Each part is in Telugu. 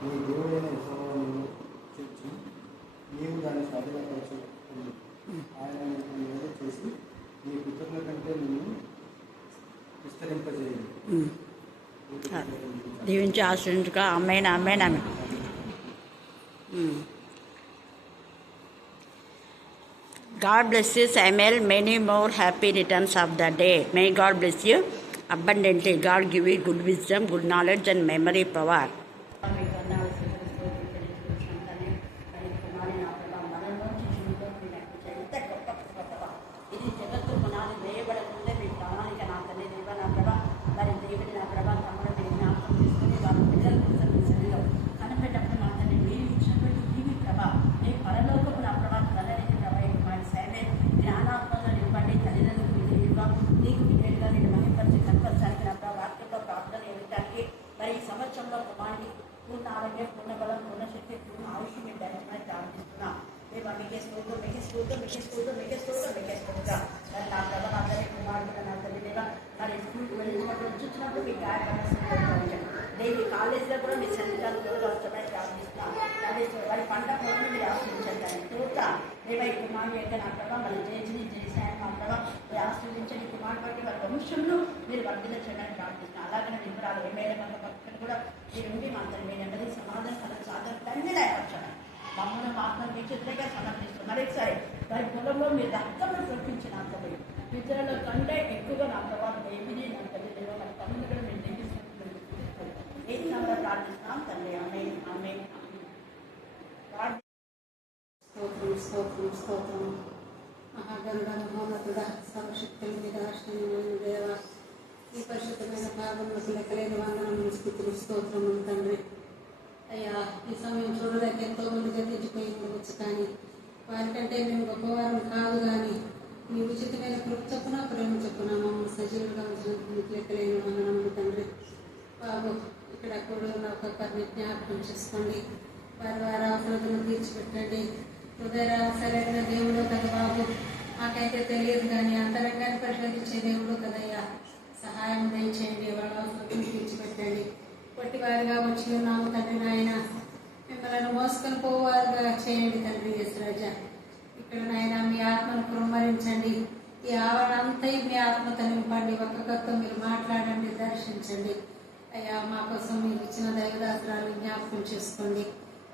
నీ దేవుడైన యెహోవాను తెచ్చి నీవు దాన్ని స్వాధీనపరచు. ఆయన నీకు మేలు చేసి నీ పుత్రుల కంటే నిన్ను విస్తరింపజేయండి. దీవించి ఆశ్రయించుగా. అమ్మేనా అమ్మేనా God bless you, Samuel. Many more happy returns of the day. May God bless you abundantly. God give you good wisdom, good knowledge and memory power. Daily కాలేజీలో కూడా మీ సంతాలు వస్తున్నాయి ప్రార్థిస్తున్నాం. వారి పంట పొలం మీరు ఆశ్రయించండి. తోట దేవై కుమారు యొక్క నా ప్రభావం వాళ్ళు చేశాను మా ప్రభావం మీరు ఆశ్రయించండి. కుమారు బట్టి వారి వంశంలో మీరు వర్ధించండి ప్రార్థిస్తున్నాం. అలాగనే వివరాలు ఎమ్మెల్యే మన పక్కన కూడా మీరు ఉండి మా అందరి మీద నెమ్మది సమాధానం సాధన తండ్రి లేపరచండి. మమ్మల్ని మాత్రం విచిత్రంగా సమర్పిస్తున్నాం. మరొకసారి వారి పొలంలో మీరు రక్తంలో చూపించిన అంతమే ఇతరుల కంటే ఎక్కువగా నా ప్రభావం ఏమిది నా తల్లి దేవ మన పనులు కూడా మేము నెగ్గిస్తున్నాం. ప్రార్థిస్తున్నాం తండ్రి. అమ్మే అమ్మే స్తోత్రం స్తోత్రం స్తోత్రం. మహాగరుడ మహోన్నతుడ సర్వశక్తుల మీద ఆశ్రయమైన దేవ, ఈ పరిశుద్ధమైన భాగంలోకి లెక్కలేని వందనములు స్థితులు స్తోత్రములు తండ్రి. అయ్యా, ఈ సమయం చూడలేక ఎంతో మంది గతించిపోయి ఉండవచ్చు, కానీ వారికంటే మేము గొప్పవారం కాదు. కానీ మీ ఉచితమైన కృప చొప్పున ప్రేమ చొప్పున మమ్మల్ని సజీవులుగా ఉంచినందుకు లెక్కలేని వందనములు తండ్రి. బాబు, ఇక్కడ కూడా ఉన్న ఒక్కొక్కరిని జ్ఞాపకం చేసుకోండి. వారి వారి అవసరతను తీర్చిపెట్టండి. హృదయ సరైన దేవుడు కదా బాబు, మాకైతే తెలియదు, కానీ అంతరంగాన్ని పరిశోధించే దేవుడు కదయ్యా. సహాయం దయచేయండి. వాళ్ళ అవసరతను తీర్చిపెట్టండి. పొట్టి వారిగా వచ్చి ఉన్నాము తండ్రి నాయన, మిమ్మల్ని మోసుకొని పోవారుగా చేయండి తండ్రి యేసురాజా. ఇక్కడ నాయన మీ ఆత్మను కుమ్మరించండి. ఈ ఆవరణ అంతా మీ ఆత్మతో నింపండి. ఒక్కొక్కరితో మీరు మాట్లాడండి, దర్శించండి. అయ్యా, మా కోసం మీరు ఇచ్చిన దైవదాస్త్రాలు జ్ఞాపకం చేసుకోండి.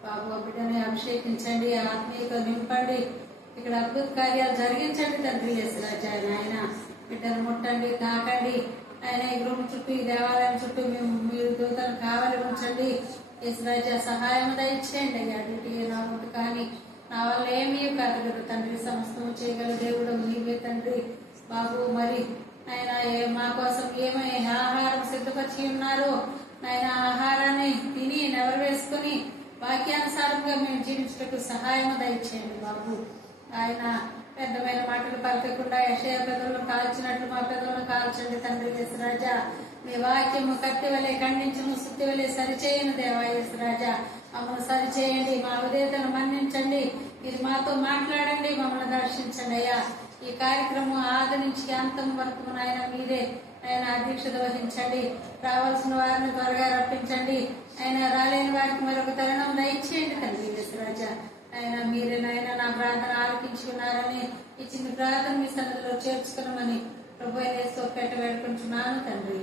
బాబు, బిడ్డని అభిషేకించండి, ఆత్మీయతో నింపండి. ఇక్కడ అద్భుత కార్యాలు జరిగించండి తండ్రి యేసురాజా. ఆయన బిడ్డను ముట్టండి, తాకండి. ఆయన ఈ గృహం చుట్టూ, ఈ దేవాలయం చుట్టూ మీరు దూతలు కావాలి ఉంచండి. యేసురాజా, సహాయం దయచేయండి. అయ్యా, డ్యూటీ నా వంతు కానీ నా వల్ల ఏమీ కాదు కదా తండ్రి. సమస్తం చేయగల దేవుడు నీవే తండ్రి. బాబు, మరి ఆయన మా కోసం ఏమై ఆహారం సిద్ధపరిచి ఉన్నారో ఆయన ఆహారాన్ని తిని నెవరు వేసుకుని వాక్యానుసారంగా మేము జీవించటకు సహాయం దయచేయండి బాబు. ఆయన పెద్దమైన మాటలు పలకకుండా యెషయా పెదవులను కాల్చినట్లు మా పెదవులను కాల్చండి తండ్రి యేసురాజా. మీ వాక్యము కత్తి వలె ఖండించును, సుత్తి వలె సరిచేయను దేవా యేసురాజా. మమ్మల్ని సరిచేయండి, మా విధేయతను మన్నించండి. మీరు మాతో మాట్లాడండి, మమ్మల్ని దర్శించండి అయ్యా. ఈ కార్యక్రమం ఆది నుంచి అంతం వరకు నాయన మీరే ఆయన అధ్యక్షత వహించండి. రావాల్సిన వారిని త్వరగా రప్పించండి. ఆయన రాలేని వారికి మరొక తరుణం దయచేయండి తండ్రి యేసురాజా. ఆయన మీరే నాయన నా ప్రార్థన ఆలకించి ఉన్నారని ఇచ్చిన ప్రార్థన మీ సన్నిధిలో చేర్చుకున్నామని ప్రభు యేసు పేట వేడుకుంటున్నాను తండ్రి.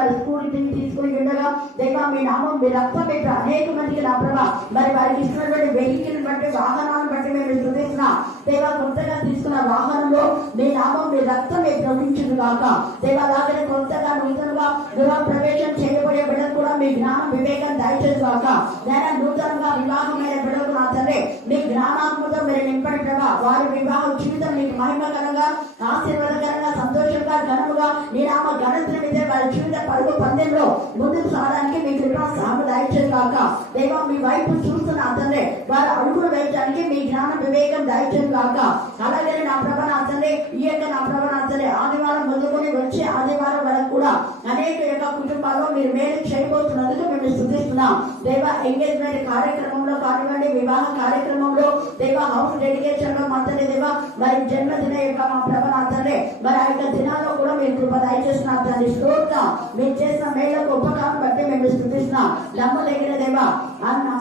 వారి స్కూల్కి తీసుకుని ఉండగా దేవా మీ నామం మీ రక్తం పెట్టి అనేక మందికి నా ప్రభా మరి వారికి ఇస్తున్నటువంటి వెహికల్ బట్టి వాహనాలను బట్టి మేము స్తుతిస్తున్నాం దేవా. కొత్తగా తీసుకున్న వాహనంలో మీ నామం మీ రక్తం ప్రవహించును గాక దేవా. అలాగే కొత్తగా నూతనంగా గృహ ప్రవేశం చేయబోయే బిడ్డలు కూడా మీ జ్ఞానం వివేకం దయచేసి గాక. నేను నూతనంగా వివాహమైన బిడ్డలకు నా తండ్రి మీ జ్ఞానాత్మతో మీరు నింపడి ప్రభా వారి వివాహ జీవితం మీకు మహిమకరంగా ఆశీర్వాదకరంగా సంతోషంగా ఘనముగా మీ నామ ఘనతల మీదే వారి జీవిత పరుగు పందెంలో ముందుకు సాగడానికి మీ కృపా సహాయం దయచేసి గాక దేవా. మీ వైపు చూస్తున్న తండ్రి వారు అడుగులు వేయడానికి మీ జ్ఞాన వివేకం దయచేసి గాక. అలాగే నా ప్రభ నా తండ్రి ఈ యొక్క నా ప్రభ నా తండ్రి ఆదివారం మొదలుకొని వచ్చే ఆదివారం వరకు కూడా అనేక యొక్క కుటుంబాల్లో మీరు మేలు చేయబోతున్నందుకు మేము స్తుతిస్తున్నాం దేవా. ఎంగేజ్మెంట్ కార్యక్రమంలో కానివ్వండి, వివాహ కార్యక్రమంలో దేవా, హౌస్ డెడికేషన్ లో మా తండ్రి దేవా మరి జన్మదిన యొక్క మా ప్రభ నా తండ్రి మరి ఆ యొక్క దినాల్లో కూడా మీరు కృప దయచేసిన తండ్రి స్తోత్రం. మీరు చేసిన మేలకు ఉపకారం బట్టి మేము స్తుతిస్తున్నాం. నమ్మదగిన దేవా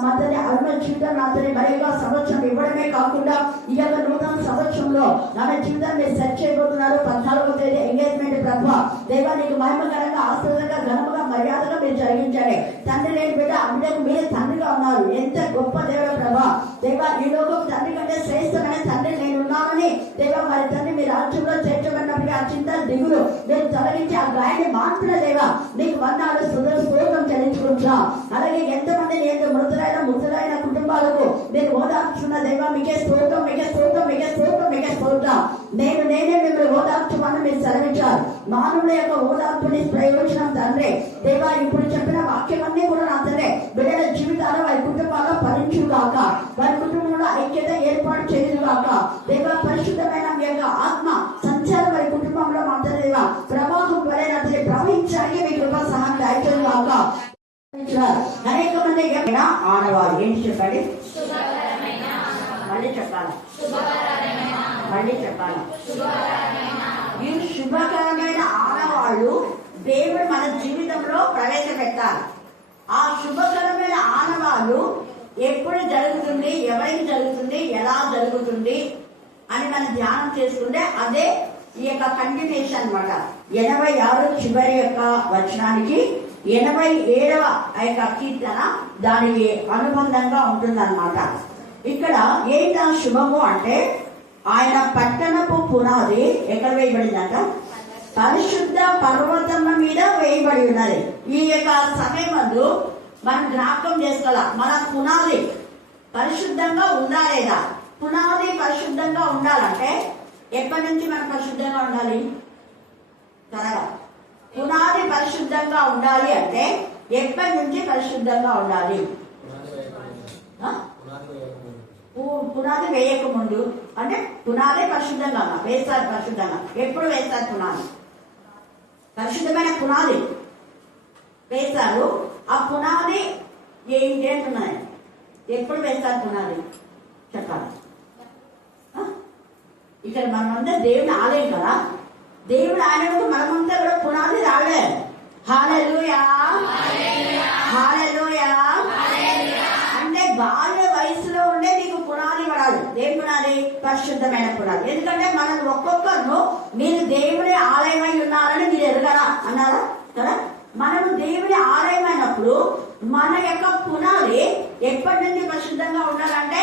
మా తండ్రి అరుణ జీవితం నా తండ్రి మరిగా సంవత్సరం ఇవ్వడమే కాకుండా ఈ యొక్క నూతన సంవత్సరంలో నా జీవితం మీరు సెట్ చేయబోతున్నారు. 14వ తేదీ ఎంగేజ్మెంట్ ప్రభావ దేవా నీకు మహిమకరంగా ఆశ్చర్యంగా ఘనముగా మర్యాదగా మీరు జరిగించండి. తండ్రి లేని బిడ్డ అందుకు మీరు తండ్రిగా ఉన్నారు. ఎంత గొప్ప దేవుడు ప్రభా దేవా. ఈ లోకం తండ్రి కంటే శ్రేష్టమైన తండ్రి నేనున్నానని దేవా మరి తండ్రి మీ రాజ్యంలో చేర్చబడినప్పటికీ ఆ చింత దిగులు మీరు తొలగించి ఆ గాయాన్ని మాత్రమే దేవా నీకు వందనాలు స్తోత్రం చెల్లించుకుంటున్నాం. అలాగే ఎంతమంది నేను మృతులైన కుటుంబాలకు నేను ఓదార్చున్న దేవా మీకే స్తోత్రం మీకే స్తోత్రం మీకే స్తోత్రం మీకే స్తోత్రం. నేనే మిమ్మల్ని ఓదార్చుమని మీరు సెలవించారు. మానవుల యొక్క ఓదార్పుని ప్రయోజనం తండ్రి దేవా. ఇప్పుడు చెప్పిన వాక్యమన్నీ కూడా నా తండ్రి బిడ్డల జీవితాలు వారి కుటుంబాల్లో ఫలించుగాక, వారి కుటుంబంలో ఐక్యత ఏర్పాటు చేయుగాక దేవా. పరిశుద్ధమైన మీ యొక్క ఆత్మ సంచారం వారి కుటుంబంలో మా తండ్రి దేవా ప్రవాహం వలె నా తండ్రి ప్రవహించడానికి మీ కృపా సహాయం దయచేయుగాక. అనేక మంది ఆడవాళ్ళు ఏంటి చెప్పండి, మళ్ళీ చెప్పాలి ఈ శుభకరమైన ఆడవాళ్ళు దేవుడు మన జీవితంలో ప్రవేశపెట్టాలి. ఆ శుభకరమైన ఆనవాళ్ళు ఎప్పుడు జరుగుతుంది, ఎవరికి జరుగుతుంది, ఎలా జరుగుతుంది అని మనం ధ్యానం చేసుకుంటే అదే ఈ యొక్క కంటిన్యూషన్ అన్నమాట. 86 చివరి యొక్క వచనానికి 87వ ఆ యొక్క కీర్తన దానికి అనుబంధంగా ఉంటుందన్నమాట. ఇక్కడ ఏంటా శుభము అంటే ఆయన పట్టణపు పునాది ఎక్కడ వేయబడిందంట, పరిశుద్ధ పర్వతం మీద వేయబడి ఉన్నది. ఈ యొక్క సమయంలో మనం జ్ఞాపకం చేసుకోవాల మన పునాది పరిశుద్ధంగా ఉందా లేదా. పునాది పరిశుద్ధంగా ఉండాలంటే ఎప్పటి నుంచి మనం పరిశుద్ధంగా ఉండాలి, త్వరగా పునాది పరిశుద్ధంగా ఉండాలి అంటే ఎప్పటి నుంచి పరిశుద్ధంగా ఉండాలి. పునాది వేయక ముందు అంటే పునాది పరిశుద్ధంగా వేస్తారు. పరిశుద్ధంగా ఎప్పుడు వేస్తారు పునాది, పరిశుద్ధమైన పునాది వేస్తారు. ఆ పునాది ఏంటి అంటున్నాయి, ఎప్పుడు వేస్తారు పునాది చెప్పాలి. ఇక్కడ మనమంతా దేవుని ఆలయం కదా, దేవుడు ఆలయంలో మనమంతా కూడా పునాది రాలే. హల్లెలూయా హల్లెలూయా అంటే బాల్య వయసులో ఉండే నీకు పునాది పడాలి. దేని పునాది, పరిశుద్ధమైన పునాది. ఎందుకంటే మనం ఒక్కొక్కరు మీరు దేవుని ఆలయమై ఉన్నారని మీరు ఎరగరా అన్నారా కదా. మనము దేవుని ఆలయమైనప్పుడు మన యొక్క పునాది ఎప్పటి నుంచి పరిశుద్ధంగా ఉండాలంటే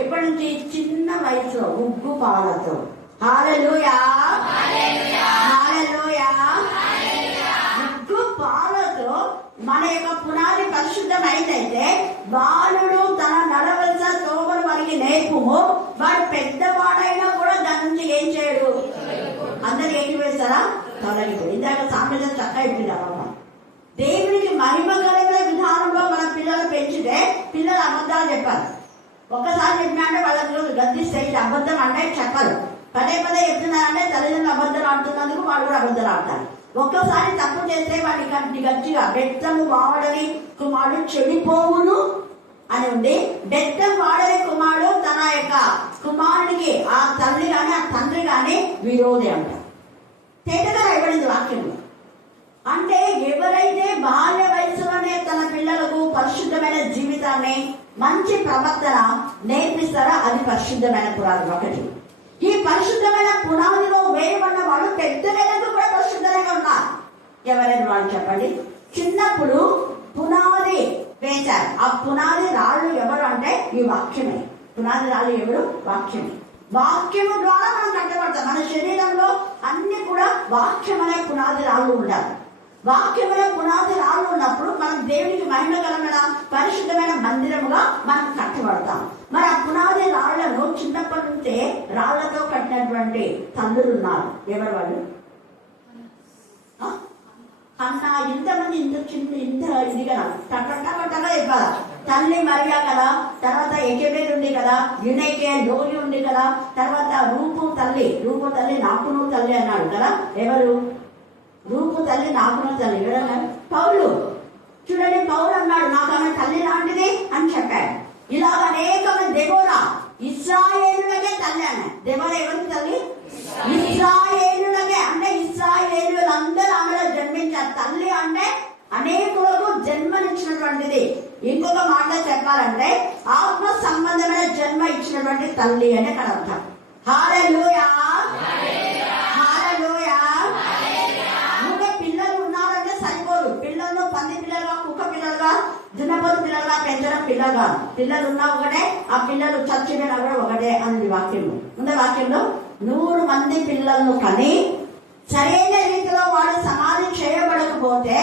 ఎప్పటి నుంచి, చిన్న వయసులో ఉగ్గు పాలతో. హల్లెలూయా హల్లెలూయా ఉగ్గు పాలతో మన యొక్క పునాది పరిశుద్ధమైందైతే బాలుడు తన నడవలసిన తోవలు వారికి నేర్పుము, వాడు పెద్దవాడైనా కూడా దాని నుంచి ఏం చేయడు, అందరు ఏంటి వేస్తారా, తొలగిపోయి. ఇందాక సామెత చక్కగా అయిపోయింది. దేవునికి మహిమకరమైన విధానంలో మన పిల్లలు పెంచితే పిల్లలు అబద్ధాలు చెప్పారు. ఒక్కసారి చెప్పినంటే వాళ్ళకి గద్దిస్తే ఇది అబద్ధం అంటే చెప్పరు. పదే చెప్తున్నారంటే తల్లిదండ్రులు అబద్ధాలు ఆడుతున్నందుకు వాళ్ళు కూడా అబద్ధాలు ఆడతారు. ఒక్కసారి తప్పు చేస్తే వాడికి గట్టిగా బెత్తము వాడని కుమారుడు చెడిపోవును అని ఉంది. బెత్తం వాడని కుమారుడు తన యొక్క కుమారుడికి ఆ తల్లి కానీ ఆ తండ్రి కానీ విరోధి అంట. తేటగా రాయబడింది వాక్యంలో. అంటే ఎవరైతే బాల్య వయసులోనే తన పిల్లలకు పరిశుద్ధమైన జీవితాన్ని మంచి ప్రవర్తన నేర్పిస్తారో అది పరిశుద్ధమైన పునాది. ఒకటి, ఈ పరిశుద్ధమైన పునాదిలో వేయబడిన వాళ్ళు పెద్దలకు కూడా పరిశుద్ధంగా ఉన్నారు. ఎవరైనా వాళ్ళు చెప్పండి. చిన్నప్పుడు పునాది వేశారు. ఆ పునాది రాళ్ళు ఎవరు అంటే ఈ వాక్యమే. పునాది రాళ్ళు ఎవరు? వాక్యమే. వాక్యము ద్వారా మనం కట్టబడతాం. మన శరీరంలో అన్ని కూడా వాక్యం అనే పునాది రాళ్ళు ఉండాలి. వాక్యమైన పునాది రాళ్ళు ఉన్నప్పుడు మనం దేవునికి మహిమకరమైన పరిశుద్ధమైన మందిరముగా మనం కట్టబడతాం. మరి ఆ పునాది రాళ్లను చిన్నప్పటి నుంచే రాళ్లతో కట్టినటువంటి తల్లులు ఉన్నారు. ఎవరు వాళ్ళు? అన్న ఇంతమంది ఇంత ఇదిగా టక్కగా చెప్పాలా. తల్లి మరియా కదా, తర్వాత ఎకెబేది ఉంది కదా, యునైకే లోని ఉంది కదా, తర్వాత రూపు తల్లి నాకును తల్లి అన్నాడు కదా. ఎవరు? రూపు తల్లి నాకును తల్లి. ఎవరన్నారు? పౌలు. చూడండి, పౌలు అన్నాడు నాకు ఆమె తల్లి లాంటిది అని చెప్పాడు. ఇలాగ అనేకమంది దెబోరా ఇశ్రాయేలులకే తల్లి అన్నాడు. దెబోరా ఎవరికి తల్లి? ఇశ్రాయేలులకే. అంటే ఇశ్రాయేలులందరూ ఆమెలో జన్మించారు. తల్లి అంటే అనేకులకు జన్మనిచ్చినటువంటిది. ఇంకొక మాట చెప్పాలంటే ఆత్మ సంబంధమైన జన్మ ఇచ్చినటువంటి తల్లి అని అక్కడ అర్థం. హల్లెలూయా, హల్లెలూయా. ఇంకా పిల్లలు ఉన్నారంటే సరిపోదు. పిల్లలు పంది పిల్లలుగా, కుక్క పిల్లలుగా, దున్నపోతు పిల్లలుగా పెంచడం పిల్లలుగా. పిల్లలు ఉన్నా ఒకటే, ఆ పిల్లలు చచ్చిపోయినా కూడా ఒకటే అని వాక్యంలో ఉండే. వాక్యంలో 100 మంది పిల్లలను కని సరైన రీతిలో వాడు సమాధి చేయబడకపోతే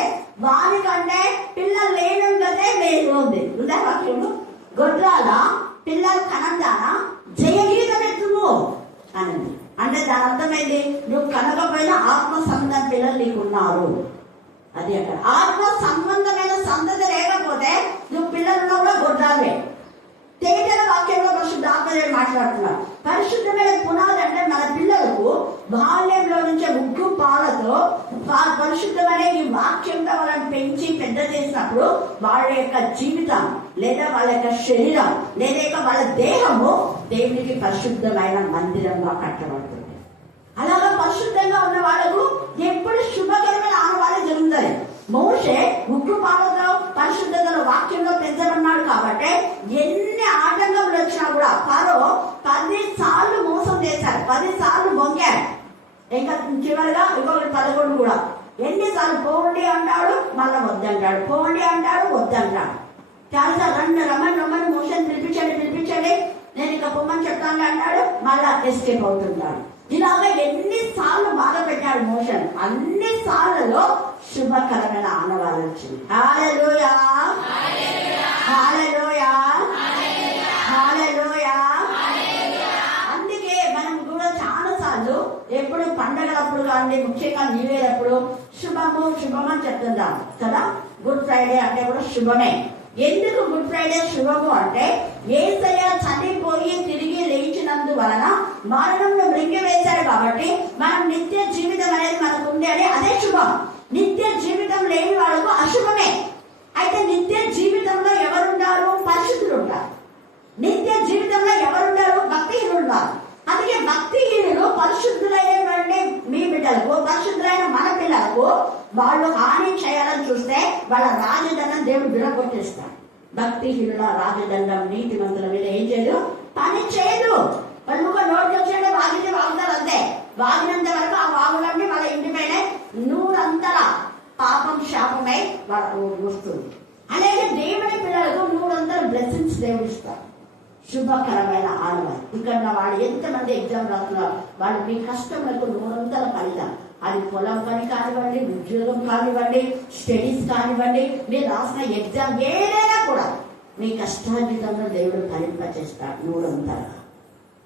వానికంటే పిల్లలు లేనుంటే వేరు ఉంది. ఉందా వాక్యంలో? గొడ్రాల పిల్లలు కనందానా జయగీతం ఎత్తుము అనండి. అంటే దాని అర్థమైంది, నువ్వు కనకపోయినా ఆత్మ సంబంధం పిల్లలు నీకున్నారు. అది అక్కడ ఆత్మ సంబంధమైన సంతతి లేకపోతే నువ్వు పిల్లల్లో కూడా గొడ్రాలే. తేటల వాక్యంలో పరిశుద్ధాత్మదేవుడు మాట్లాడుతున్నారు. పరిశుద్ధమైన పునాది అంటే మన పిల్లలకు బాల్యంలో నుంచే ఉగ్గు పాలతో పరిశుద్ధమైన ఈ వాక్యంతో వాళ్ళని పెంచి పెద్ద చేసినప్పుడు వాళ్ళ యొక్క జీవితం లేదా వాళ్ళ యొక్క శరీరం లేదా వాళ్ళ దేహము దేవునికి పరిశుద్ధమైన మందిరంగా కట్టబడుతుంది. అలాగా పరిశుద్ధంగా ఉన్న వాళ్ళకు ఎప్పుడు శుభకరమైన ఆనవాళ్ళు జరుగుతాయి. మోషే ఉగ్గు పాలతో పరిశుద్ధతలో వాక్యంలో పెంచబడినాడు కాబట్టి ఎన్ని ఆటంకములు వచ్చినా కూడా ఫరో 10 సార్లు మోసం చేశాడు, 10 సార్లు మొంగాడు. ఇంకా చివరిగా ఇంకొకటి 11 కూడా ఎన్నిసార్లు పోండి అంటాడు, మళ్ళీ వద్దంటాడు, పోండి అంటాడు, వద్దంటాడు. చాలాసార్లు రమ్మని మోషన్ పిలిపించండి నేను ఇంకా పొమ్మని చెప్తాను అంటాడు, మళ్ళా ఎస్కేప్ అవుతుంటాడు. ఇలాగా ఎన్నిసార్లు బాధ పెట్టాడు మోషన్. అన్ని సార్లలో శుభకరమైన ఆనవాళ్ళు వచ్చింది. హల్లెలూయా, హల్లెలూయా, హల్లెలూయా. అందుకే మనం కూడా చాలా సార్లు ఎప్పుడు పండగలప్పుడు కానీ ముఖ్యంగా న్యూ ఇయర్ అప్పుడు శుభమని చెప్తుంటాం కదా. గుడ్ ఫ్రైడే అంటే కూడా శుభమే. ఎందుకు గుడ్ ఫ్రైడే శుభము అంటే యేసయ్య చనిపోయి తిరిగి లేచినందువలన మరణంలో మృంగివేశాడు కాబట్టి మనం నిత్య జీవితం అనేది మనకు ఉంది అని అదే శుభం. నిత్య జీవితం లేని వాళ్ళకు అశుభమే. అయితే నిత్య జీవితంలో ఎవరుంటారు? పరిశుద్ధులు ఉంటారు. నిత్య జీవితంలో ఎవరుంటారు? భక్తిహీనులు ఉంటారు. అందుకే భక్తిహీనులు పరిశుద్ధులైనటువంటి మీ బిడ్డలకు, పరిశుద్ధులైన మన పిల్లలకు వాళ్ళు హాని చేయాలని చూస్తే వాళ్ళ రాజదండం దేవుడు విడగొట్టేస్తాడు. భక్తిహీనుల రాజదండం నీతిమంతుల మీద ఏం చేయదు, పని చేయదు. వాళ్ళు నోటికి వచ్చే వాగుతారు అంతే. వాగినంత వరకు ఆ వాగులన్నీ వాళ్ళ ఇంటి పైన 100 పాపం శాపమై వస్తుంది. అలాగే దేవుని పిల్లలకు 100 బ్లెస్సింగ్స్ దేవుడు ఇస్తారు. శుభకరమైన ఆనవాళ్ళు. ఇక్కడ వాళ్ళు ఎంతమంది ఎగ్జామ్ రాస్తున్నారు, వాళ్ళు మీ కష్టములకు 100 ఫలితం. అది పొలం పని కానివ్వండి, ఉద్యోగం కానివ్వండి, స్టడీస్ కానివ్వండి, మీరు రాసిన ఎగ్జామ్ ఏదైనా కూడా మీ కష్టార్జితంలో దేవుడు ఫలింపచేస్తాడు 100.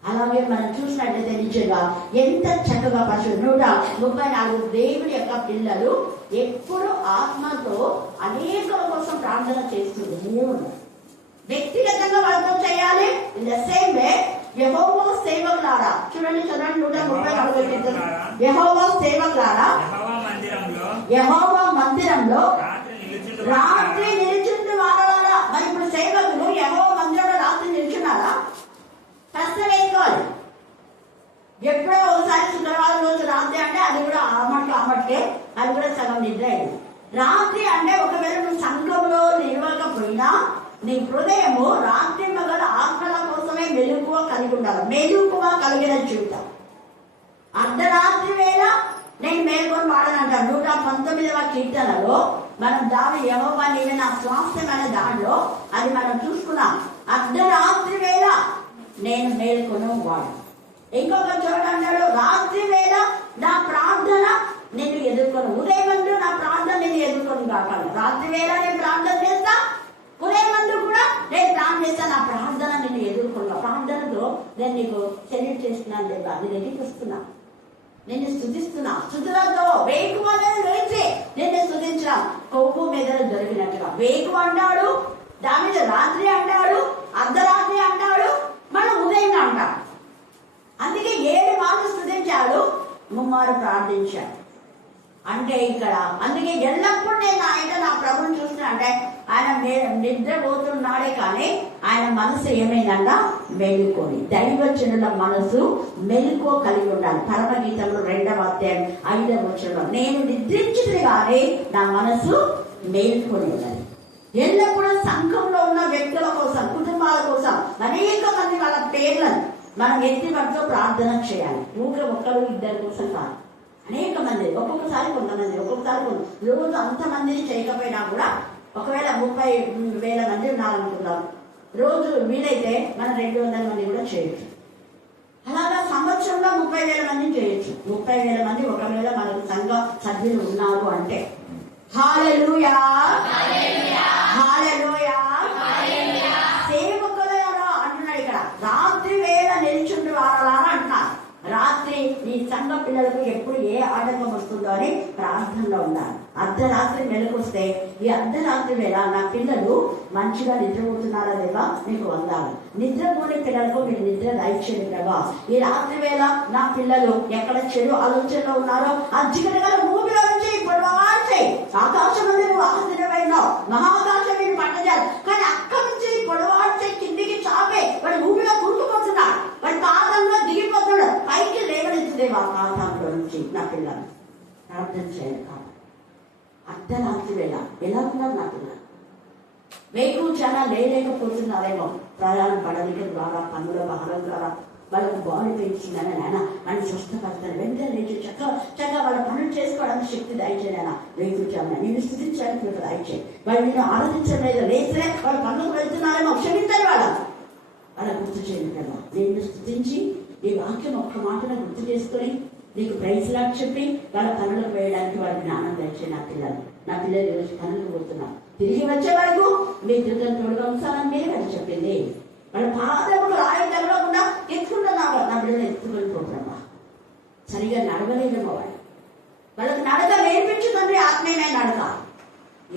అలాగే మనం చూసినట్లయితే నిజంగా ఎంత చక్కగా 134 దేవుడి యొక్క పిల్లలు ఎప్పుడు ఆత్మతో అనేకుల కోసం ప్రార్థన చేస్తుంది. వ్యక్తిగతంగా వాళ్ళతో చేయాలి. ఇన్ ద సేమ్ వే యెహోవా సేవకులారా, చూడండి 134 యెహోవా సేవకులారా యెహోవా మందిరంలో రాత్రి నిలిచింది వాడవారా. మరి ఇప్పుడు సేవకులు యెహోవా మందిరంలో రాత్రి నిల్చున్నారా? ప్రశ్న వేసుకోవాలి. ఎప్పుడో ఒకసారి శుక్రవారం రోజు రాత్రి అంటే అది కూడా అమ్మటికే, అది కూడా సగం నిద్ర అయింది. రాత్రి అంటే ఒకవేళ నువ్వు సంఘంలో నిలవకపోయినా నీ హృదయము రాత్రి మగల ఆత్మల కోసమే మెలుగువ కలిగి ఉండాలి. మెలుగువ కలిగిన జీవితం. అర్ధరాత్రి వేళ నేను మేల్కొని వాడనంటాను. 119వ కీర్తనలో మనం యెహోవా నీవే నా స్వాస్థ్యం అనే దాంట్లో అది మనం చూసుకున్నాం. అర్ధరాత్రి వేళ నేను మేల్కొని వాడు. ఇంకొక చోట అన్నాడు, రాత్రి వేళ నా ప్రార్థన నేను ఎదుర్కొని, ఉదయమందు నా ప్రార్థన నేను ఎదుర్కొని కావాలి. రాత్రి వేళ నేను ప్రార్థన చేస్తా, ఉదయమందు కూడా నేను ప్రార్థన చేస్తా. నా ప్రార్థన నేను ఎదుర్కొన్నా. ప్రార్థనతో నేను నీకు సెల్యూట్ చేస్తున్నాను లేదా, నీ దగ్గరికి వస్తున్నా, నేను స్తుతిస్తున్నా. స్తుతులతో వేకువ లేచి నేను స్తుతించిన కొవ్వు మీద దొరికినట్టుగా. వేకువ అంటాడు దావీదు, రాత్రి అంటాడు, అర్ధరాత్రి అంటాడు, మనం ఉదయం అంటాం. అందుకే 7 మార్లు స్తుతించాడు, 3 మార్లు ప్రార్థించాడు. అంటే ఇక్కడ అందుకే ఎల్లప్పుడూ నేను నా ప్రభుని చూస్తున్నా. అంటే ఆయన నిద్రపోతున్నాడే కానీ ఆయన మనసు ఏమైందంట, మెలుకొని. దైవజనుల మనసు మెలుకో కలిగి ఉండాలి. పరమగీతంలో 2వ అధ్యాయం 5వ వచనంలో, నేను నిద్రించింది కానీ నా మనసు మేల్కొని ఉండాలి. ఎల్లప్పుడూ సంఘంలో ఉన్న వ్యక్తుల కోసం, కుటుంబాల కోసం అనేక మంది వాళ్ళ పేర్లను మనం ఎత్తిపడుతూ ప్రార్థన చేయాలి. ఒక్కరు ఇద్దరి కోసం కాదు, అనేక మంది, ఒక్కొక్కసారి కొంతమంది, ఒక్కొక్కసారి రోజు అంతమందిని చేయకపోయినా కూడా ఒకవేళ 30,000 మంది ఉన్నారనుకుందాం, రోజు వీలైతే మనం 200 మంది కూడా చేయొచ్చు. అలాగా సంవత్సరంలో 30,000 మందిని చేయొచ్చు. 30,000 మంది ఒకవేళ మనకు సంఘ సభ్యులు ఉన్నారు అంటే హల్లెలూయా, హల్లెలూయా. సేవకులారా అంటున్నాడు ఇక్కడ, రాత్రి వేళ నిల్చుండి వారాలా అంటున్నారు. రాత్రి నీ సంఘ పిల్లలకు ఎప్పుడు ఏ ఆటంకం వస్తుందో అని ప్రార్థనలో ఉన్నారు. అర్ధరాత్రి మెలకొస్తే ఈ అర్ధరాత్రి వేళ నా పిల్లలు మంచిగా నిద్రపోతున్నారా లేదా నీకు వందాలి. నిద్రపోని పిల్లలకు మీరు నిద్ర దయచేయండి ప్రభా. ఈ రాత్రి వేళ నా పిల్లలు ఎక్కడ చెడు ఆలోచనలో ఉన్నారో ఆ జిగటగల భూమిలో నుంచి పొడవాల్చాయి. ఆకాశం అనేది నువ్వు ఆశ్చర్యమైనావు, మహాకాశం మీరు పట్టజాలి, కానీ అక్కడి నుంచి పొడవాల్చే కిందికి చాపే వాడు భూమిలో కూరుకుపోతున్నాడు, వాడి పాదంలో దిగిపోతున్నాడు, పైకి లేవనెత్తుదేవా పాదంలో నుంచి నా పిల్లలు ప్రార్థన చేయాలి. అర్ధరాత్రి వేళ ఎలా ఉన్నారు నా పిల్లలు? వేకువ చాలా లేకపోతున్నారేమో, ప్రయాణం పడలిక ద్వారా, పనుల భారం ద్వారా వాళ్ళకు బాడీ పెంచిందని నాయన అని స్వస్థపడతాను. వెంటనే లేచి చక్కగా వాళ్ళ పనులు చేసుకోవడానికి శక్తి దయచేయనా. వేకుచాను నేను స్థుతించడానికి మీకు దయచేయి. వాళ్ళు నేను ఆరాధించడం లేదు, లేస్తే వాళ్ళ పనులకు వెళ్తున్నారేమో క్షమించాలి. వాళ్ళ గుర్తు చేయండి కదా. నేను స్థుతించి ఈ వాక్యం ఒక్క మాటను గుర్తు చేసుకుని నీకు ప్రైజ్ లాగా చెప్పి వాళ్ళ పనులకు వేయడానికి వాళ్ళ జ్ఞానం దయచేయి. నా పిల్లలు ఈరోజు పనులకు పోతున్నారు, తిరిగి వచ్చే వరకు మీ దుర్గం తోడుగా ఉంచాలని మీరే అని చెప్పింది. వాళ్ళ పాదములు రాయి తగలకుండా ఎత్తుకుంటున్నావా, నా బిడ్డలు ఎత్తుకొని పోతున్నా. సరిగా నడవలేదేమో వాళ్ళకి నడక నేర్పించుతుంది, ఆత్మీయమైన నడక.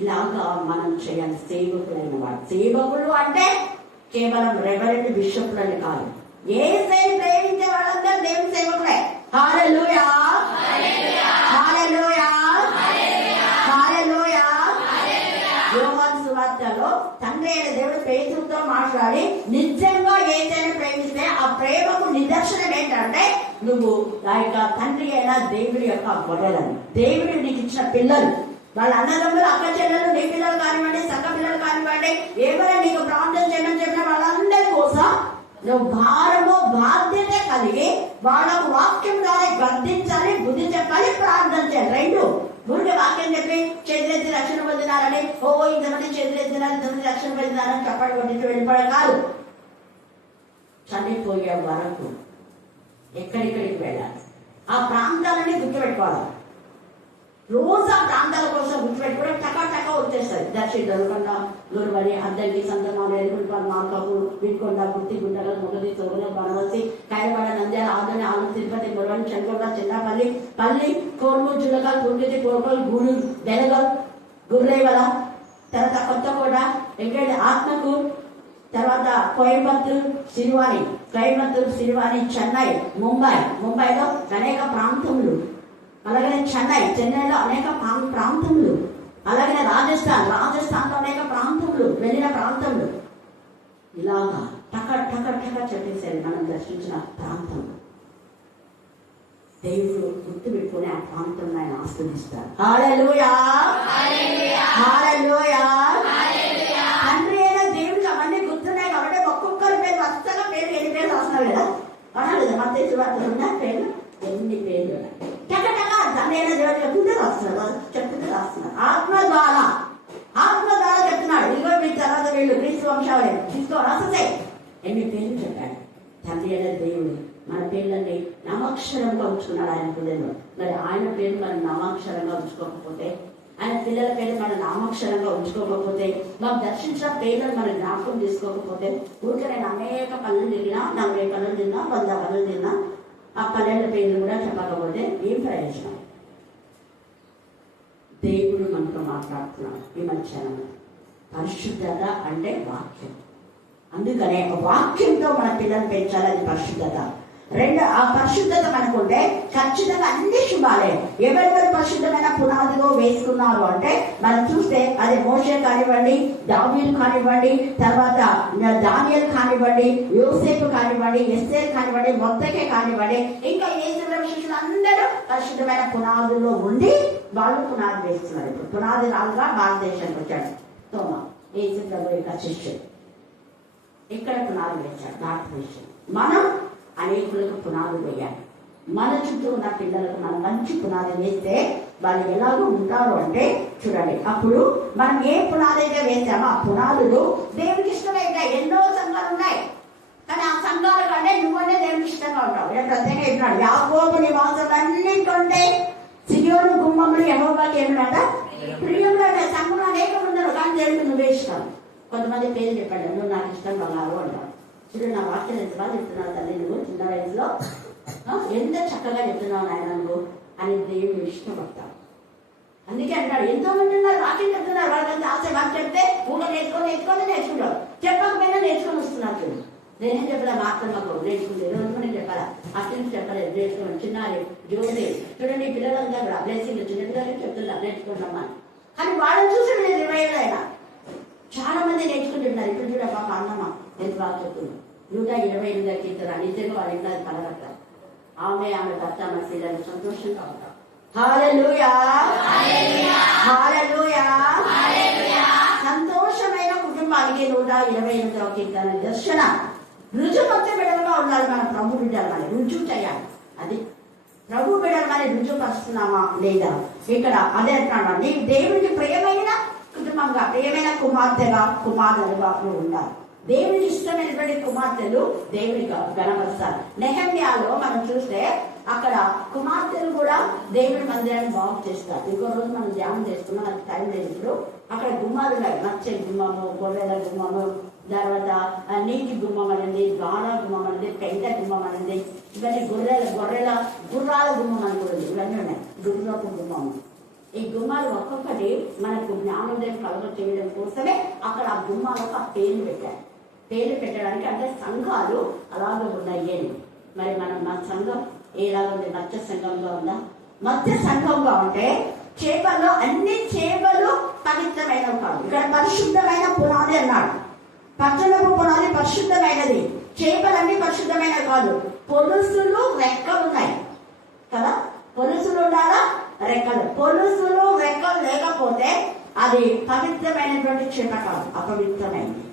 ఇలాగా మనం చేయాలి. సేవకులైన వాడు, సేవకులు అంటే కేవలం రెవరెండ్ బిషప్లని కాదు, ఏ సేవ ప్రేమించే వాళ్ళందరూ దేవుని సేవకులే. హల్లెలూయా, హల్లెలూయా, హల్లెలూయా. యోహాను సువార్తలో తండ్రి అయిన దేవుడు పేతురుతో మాట్లాడి, నిజంగా ఏదైనా ప్రేమిస్తే ఆ ప్రేమకు నిదర్శనం ఏంటంటే నువ్వు ఆ యొక్క తండ్రి అయిన దేవుడి యొక్క గొర్రెలని, దేవుడు నీకు ఇచ్చిన పిల్లలు, వాళ్ళ అన్నదమ్ములు, అక్క చెల్లెలు, నీ పిల్లలు కానివ్వండి, సక్క పిల్లలు కానివ్వండి, ఎవరైనా నీకు ప్రార్థన చేయమని చెప్పిన వాళ్ళందరి కోసం నువ్వు భారము బాధ్యత కలిగి వాళ్ళకు వాక్యం ద్వారా గద్దించాలి, బుద్ధి చెప్పాలి, ప్రార్థన చేయాలి. 2 ఊరికే వాక్యం చెప్పి చేతులెత్తి రక్షణ పొందినారని, ఇంతమంది చేతులెత్తినారు, ఇంతమంది రక్షణ పొందినారని చెప్పడం కొట్టించి వెళ్ళిపోవడం కాదు. చనిపోయే వరకు ఎక్కడికి వెళ్ళాలి, ఆ ప్రాంతాలని గుర్తుపెట్టుకోవాలి. రోజు ఆ ప్రాంతాల కోసం గుర్తుపెట్టుకోవడం టకా వచ్చేస్తుంది. దర్శి దొరకొండ, గురువని, అద్దెకి, సంతమాలు, ఎరుగుంటారు, మార్కాపూర్, వినుకొండ, గుర్తి, గుంటగల్, మొగది, తోగుల, బనవసి, కైరవాడ, నంద్యాల, ఆదోని, ఆలు, తిరుపతి, మురవని, చెంకొండ, చిన్నపల్లి, పల్లి, కోర్మూరు, జులకల్, పూర్గితి, కోరకల్, గూడూరు, బెలగల్, గుర్రేవల, తర్వాత కొత్తకోట, వెంకట, ఆత్మకూర్, తర్వాత కోయంబత్తూరు, సిరివాణి, చెన్నై, ముంబైలో అనేక ప్రాంతములు, అలాగనే చెన్నైలో అనేక ప్రాంతములు, అలాగనే రాజస్థాన్లో అనేక ప్రాంతములు, వెళ్ళిన ప్రాంతములు, ఇలాగా టక చెప్పేసారు మనం దర్శించిన ప్రాంతం. దేవుడు గుర్తు పెట్టుకుని ఆ ప్రాంతం ఆయన ఆస్వాదిస్తారు. హల్లెలూయా, హల్లెలూయా. తండ్రి అయిన దేవుడికి అవన్నీ గుర్తున్నాయి కాబట్టి ఒక్కొక్కరి పేరు వరుసగా పేరు 8 పేర్లు రాస్తున్నారు కదా. అనాలి కదా, మత్తయి సువార్తలో ఉన్న పేర్లు 8 పేర్లు టక దాన్ని రాస్తున్నారు. ఆత్మ ద్వారా చెప్తున్నాడు. ఇదిగో మీ తర్వాత వీళ్ళు క్రీస్తు వంశావళి తీసుకో రాసే ఎన్ని పేర్లు చెప్పాడు. తండ్రి అనే దేవుడు మన పేర్లన్నీ నామాక్షరంగా ఉంచుకున్నాడు ఆయన హృదయంలో. మరి ఆయన పేరు మనం నామాక్షరంగా ఉంచుకోకపోతే, ఆయన పిల్లల పేరు మన నామాక్షరంగా ఉంచుకోకపోతే, మాకు దర్శించిన పేర్లను మనం జ్ఞాపకం తీసుకోకపోతే, ఊరికే నేను అనేక పనులు తిరిగినా, 40 పనులు తిన్నా, 100 పనులు తిన్నా, ఆ 12 పేర్లు కూడా చెప్పకపోతే ఏం ప్రయోజనం? దేవుడు మనతో మాట్లాడుతున్నాడు ఈ మధ్యాహ్నం. పరిశుద్ధత అంటే వాక్యం. అందుకనే వాక్యంతో మన పిల్లలు పెంచాలి. అది పరిశుద్ధత. ఆ పరిశుద్ధత మనకుంటే ఖచ్చితంగా అన్ని శుభాలే. ఎవరెవరు పరిశుద్ధమైన పునాదిలో వేసుకున్నారు అంటే మనం చూస్తే అది మోషే కానివ్వండి, దావీదు కానివ్వండి, తర్వాత దానియేలు కానివ్వండి, యోసేపు కానివ్వండి, ఎస్తేరు కానివ్వండి, మొర్దెకై కానివ్వండి, ఇంకా యేసు శిష్యులు అందరూ పరిశుద్ధమైన పునాదుల్లో ఉండి వాళ్ళు పునాది వేస్తున్నారు. ఇప్పుడు పునాది రాలుగా భారతదేశానికి వచ్చాడు తోమా, యేసు ప్రభు యొక్క శిష్యుడు. ఇక్కడ పునాది వేశాడు భారతదేశం. మనం అనేకులకు పునాది వేయాలి. మన చుట్టూ ఉన్న పిల్లలకు మనం మంచి పునాది వేస్తే వాళ్ళు ఎలాగో ఉంటారు అంటే చూడండి. అప్పుడు మనం ఏ పునాది అయితే వేసామో ఆ పునాదులు దేవునికి ఇష్టమైతే ఎన్నో సంఘాలు ఉన్నాయి. కానీ ఆ సంఘాల కంటే నువ్వనే దేవునికి ఇష్టంగా ఉంటావు. ఇలా ప్రత్యేకంగా చెప్పినాడు, యాకోబు నివాసులన్నింటికంటే సియోను గుమ్మములు యెహోవాకి ఏమిటంట ప్రియంగా. సంఘంలో అనేక ఉన్నారు కానీ దేవుడికి నువ్వే ఇష్టం. కొంతమంది పేరు చెప్పండి, నువ్వు నాకు ఇష్టం కాదు అంటావు. చూడు నా వాక్యం ఎంత బాగా చెప్తున్నావు తల్లి, నువ్వు చిన్న వయసులో ఎంత చక్కగా చెప్తున్నావు నాయన నువ్వు అని దేవుడు ఇష్టపడతావు. అందుకే అంటాడు, ఎంతో మంది ఉన్నారు వాక్యం చెప్తున్నారు, వాళ్ళకంత ఆశ వాక్యం చెప్తే ఊళ్ళో నేర్చుకుంటారు, చెప్పకపోయినా నేర్చుకొని వస్తున్నారు. చూడు నేనేం చెప్పలే, మాత్రమకు నేర్చుకుంటే రోజు మనకి చెప్పాలా, అసలు చెప్పలేదు నేర్చుకోండి. చిన్నారి జ్యోతి చూడండి, పిల్లలంతా కూడా బ్లెస్సింగ్ చిన్నపిల్లలకి చెప్తున్నారు నేర్చుకుంటామా. కానీ వాళ్ళని చూసి నేను 20 ఏళ్ళు అయినా చాలా మంది నేర్చుకుంటున్నారు. ఇప్పుడు చూడ పాప అన్నమ్మ ఎంత బాగా చెప్తుంది. 128 కీర్తన నిజంగా వాళ్ళ ఇంట్లో కలగట్టారు. ఆమె భర్త మన పిల్లలు సంతోషంగా ఉంటారు. హల్లెలూయా, హల్లెలూయా. సంతోషమైన కుటుంబానికి 128వ కీర్తన దర్శన. రుజుపత్ర బిడ్డలుగా ఉండాలి మన ప్రభు బిడ్డలు. రుజువు చేయాలి. అది ప్రభు బిడ్డలు రుజువుపరుస్తున్నామా లేదా? ఇక్కడ అదే అంటున్నాడు, నీ దేవుడికి ప్రియమైన కుటుంబంగా, ప్రియమైన కుమార్తెగా, కుమారులుగా నువ్వు ఉండాలి. దేవునికి ఇష్టమైనటువంటి కుమార్తెలు దేవుని గణపరుస్తారు. నెహెమ్యాలో మనం చూస్తే అక్కడ కుమార్తెలు కూడా దేవుని మందిరాన్ని బాగు చేస్తారు. ఇంకో రోజు మనం ధ్యానం చేస్తున్నాం, అది టైం లేదు ఇప్పుడు. అక్కడ గుమ్మాలు ఉన్నాయి, మచ్చే గుమ్మము, గొర్రెల గుమ్మము, తర్వాత నీటి గుమ్మం అనేది, గాఢ గుమ్మం అనేది, పెంట గుమ్మం అనేది, ఇవన్నీ గుర్రాల గుమ్మం అని కూడా ఇవన్నీ ఉన్నాయి. గుర్రపు గుమ్మము. ఈ గుమ్మాలు ఒక్కొక్కటి మనకు జ్ఞానోదయం కలుగ చేయడం కోసమే అక్కడ ఆ గుమ్మాలకు ఆ పేర్లు పెట్టారు. పేర్లు పెట్టడానికి అంటే సంఘాలు అలాగే ఉన్నాయి అని. మరి మన సంఘం ఏలాగా ఉంది? మత్స్య సంఘంగా ఉందా? మత్స్య సంఘంగా ఉంటే చేపల్లో అన్ని చేపలు పవిత్రమైనవి కాదు. ఇక్కడ పరిశుద్ధమైన పునాది అన్నాడు. పచ్చనపు పునాది పరిశుద్ధమైనది, చేపలన్నీ పరిశుద్ధమైనవి కాదు. పొలుసులు రెక్కలు ఉన్నాయి కదా, పొలుసులు ఉండాలా, రెక్కలు. పొలుసులు రెక్కలు లేకపోతే అది పవిత్రమైనటువంటి చేప కాదు, అపవిత్రమైనది.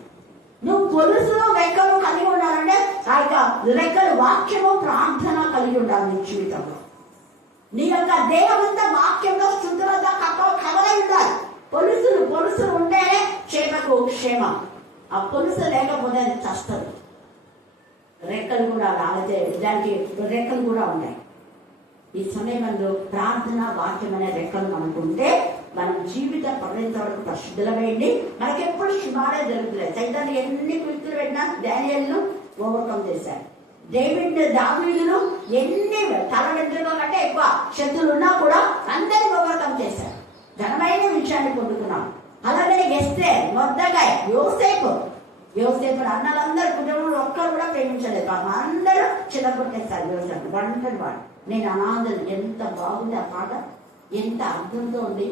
నువ్వు పొలుసులు రెక్కలు కలిగి ఉండాలంటే ఆ యొక్క రెక్కలు వాక్యము, ప్రార్థన కలిగి ఉండాలి నీ జీవితంలో. నీ యొక్క దేహం అంతా వాక్యంలో శుద్ధులతో కవలై ఉండాలి. పొలుసులు ఉంటేనే చేపకు క్షేమం. ఆ పొలుసు లేకపోతే అది చస్తుంది. రెక్కలు కూడా రాలితే దానికి రెక్కలు కూడా ఉన్నాయి. ఈ సమయంలో ప్రార్థన, వాక్యం అనే రెక్కలు మనకుంటే మనం జీవిత పర్యంత వరకు పరిశుద్ధులమైంది. మనకి ఎప్పుడు శుభాలే జరుగుతున్నాయి. సైతాన్ని ఎన్ని కృతులు పెట్టినా డానియేలును ఓవర్కమ్ చేశారు. దావీదును ఎన్ని తల వెంట్రుకల కంటే ఎక్కువ శత్రువులు ఉన్నా కూడా అందరినీ ఓవర్కమ్ చేశారు. ఘనమైన విషయాన్ని పొందుకున్నాం. అలాగే ఎస్తేరు, మొర్దెకై, యోసేపు అన్నలందరూ కుటుంబంలో ఒక్కరు కూడా ప్రేమించలేదు. పాపం అందరూ చిన్నపుట్టేస్తారు. యోసేపు ఒంటరి వాడు. నేను అనాథను. ఎంత బాగుంది ఆ పాట, ఎంత అర్థంతో ఉంది.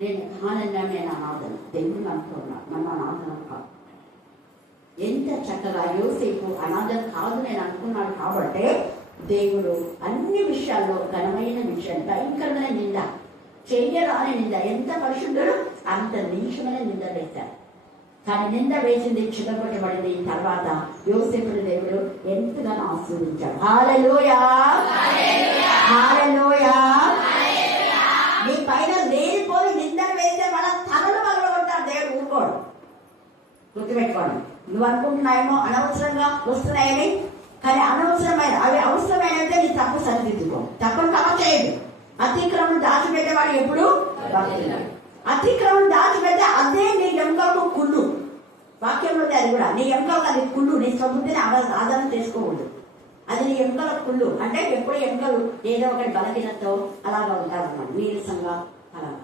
నేను అనాథను, దేవుడు అనుకున్నాను, మన అనాథనం కాదు. ఎంత చక్కగా యోసేపు అనాథం కాదు నేను అనుకున్నాడు. కాబట్టి దేవుడు అన్ని విషయాల్లో ఘనమైన విషయాలు, భయంకరమైన నింద, చెయ్యరాని నింద, ఎంత పరిశుద్ధుడు అంత నీచమైన నింద వేశాడు. కానీ నింద వేసింది, చిన్నపట్టబడింది. తర్వాత యోసేపుని దేవుడు ఎంతగానో ఆశీర్వదించాడు. హల్లెలూయా, హల్లెలూయా. నీ పైన లేనిపోని గుర్తుపెట్టుకోండి. నువ్వు అనుకుంటున్నాయేమో అనవసరంగా వస్తున్నాయని, కానీ అనవసరమైన అవి అవసరమైనదే నీ తప్పు సరిదిద్దుకో. తప్పును కవర్ చేయదు. అతిక్రమం దాచిపెట్టేవాడు ఎప్పుడు అతిక్రమం దాచిపెడితే అదే నీ ఎముకలకు కుళ్ళు. వాక్యంలో అది కూడా నీ ఎముకలకు అది కుళ్ళు. నీ సమృద్ధిని ఆధారం చేసుకోకూడదు. అది నీ ఎముకల కుళ్ళు. అంటే ఎప్పుడు ఎముకలు ఏదో ఒకటి బలహీనతో అలాగా ఉంటారన్నమాట, నీరసంగా అలాగా.